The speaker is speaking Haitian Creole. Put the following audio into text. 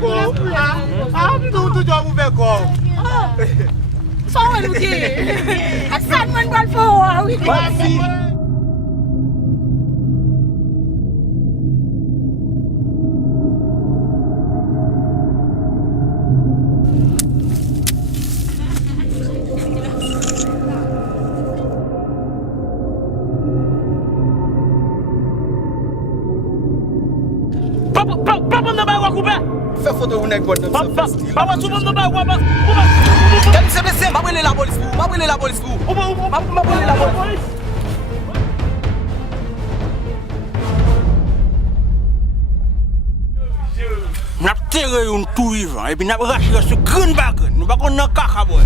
ko. Tu jom mou fe ko. Só ele o quê? Asan man bal fo. Basi. Papa não vai ocupar. Fais photo ou nèg bon. Papa tout le monde va ocupar. C'est ma brûler la police pour. Ma brûler la police pour. Ma brûler la police. N'a tiré un tout vivant et puis n'a raché ce green bagan. Nous pas qu'on a caca boy.